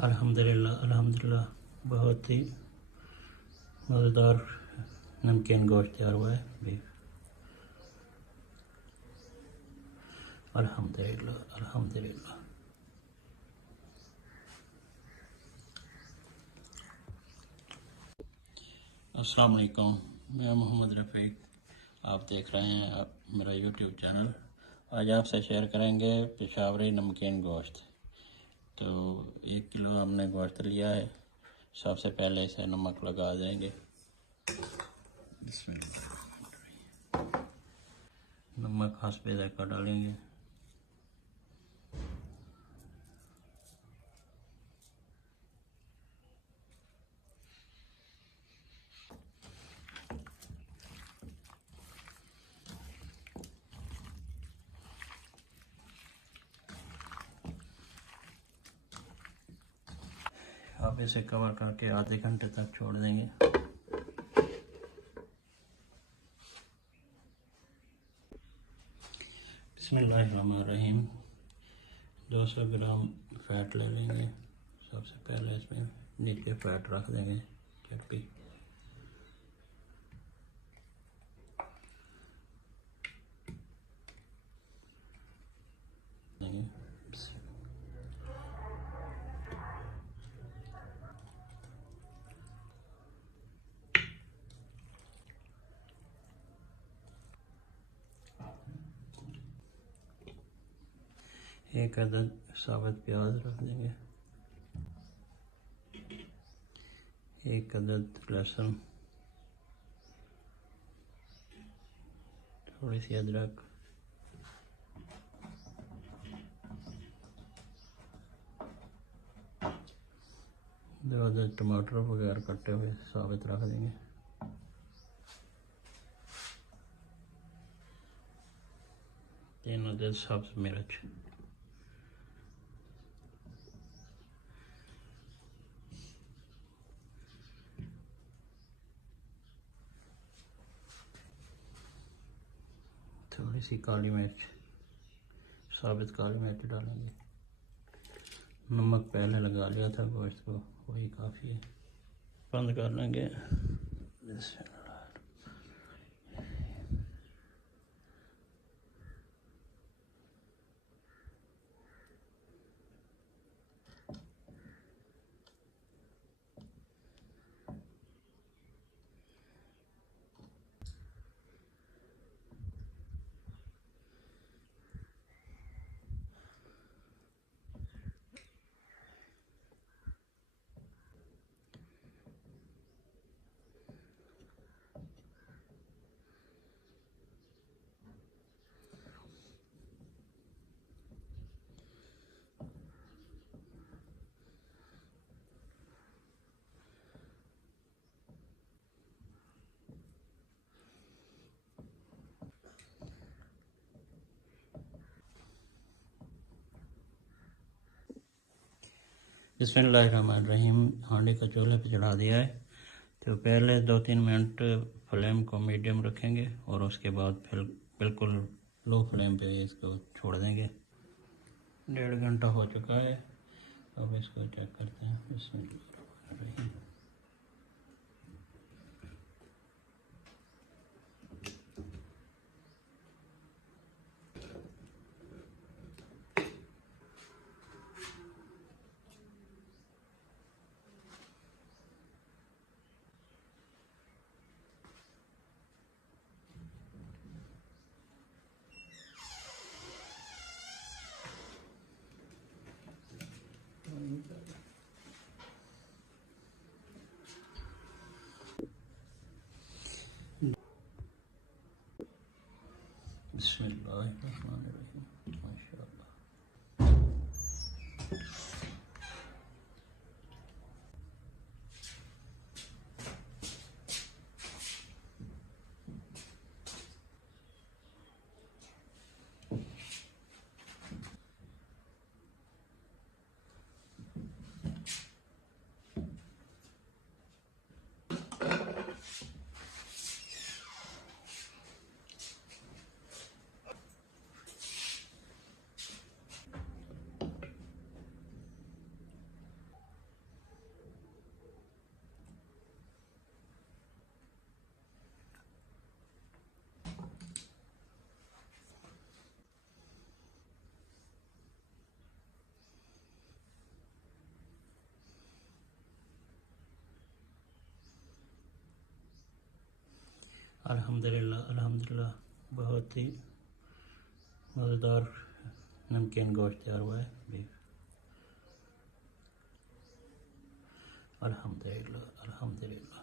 अल्हम्दुलिल्लाह अल्हम्दुलिल्लाह बहुत ही मज़ेदार नमकीन गोश्त तैयार हुआ है बीफ। अल्हम्दुलिल्लाह अल्हम्दुलिल्लाह। अस्सलाम वालेकुम, मैं मोहम्मद रफ़ीक, आप देख रहे हैं मेरा यूट्यूब चैनल। आज आपसे शेयर करेंगे पेशावरी नमकीन गोश्त। तो 1 किलो हमने गोश्त लिया है। सबसे पहले इसे नमक लगा देंगे। नमक हस्बे ज़ायक़ा डालेंगे। आप इसे कवर करके आधे घंटे तक छोड़ देंगे। बिस्मिल्लाहिर्रहमानिर्रहीम। 200 ग्राम फैट ले लेंगे। सबसे पहले इसमें नीचे फैट रख देंगे चटकी। एक अदद साबुत प्याज रख देंगे। एक अदद लहसुन, थोड़ी सी अदरक, दो अदद टमाटर वगैरह कटे हुए साबुत रख देंगे। तीन अदद सब्ज मिर्च, थोड़ी सी काली मिर्च, साबुत काली मिर्च डालेंगे। नमक पहले लगा लिया था गोश्त को, वही काफ़ी है। बंद कर लेंगे। बिस्मिल्लाहिर्रहमानिर्रहीम। हांडी को चूल्हे पे चढ़ा दिया है। तो पहले 2-3 मिनट फ्लेम को मीडियम रखेंगे और उसके बाद फिर बिल्कुल लो फ्लेम पे इसको छोड़ देंगे। 1.5 घंटा हो चुका है। अब इसको चेक करते हैं। बिस्मिल्लाहिर्रहमानिर्रहीम। अल्हम्दुलिल्लाह अल्हम्दुलिल्लाह, बहुत ही मज़ेदार नमकीन गोश्त तैयार हुआ है बीफ। अल्हम्दुलिल्लाह अल्हम्दुलिल्लाह।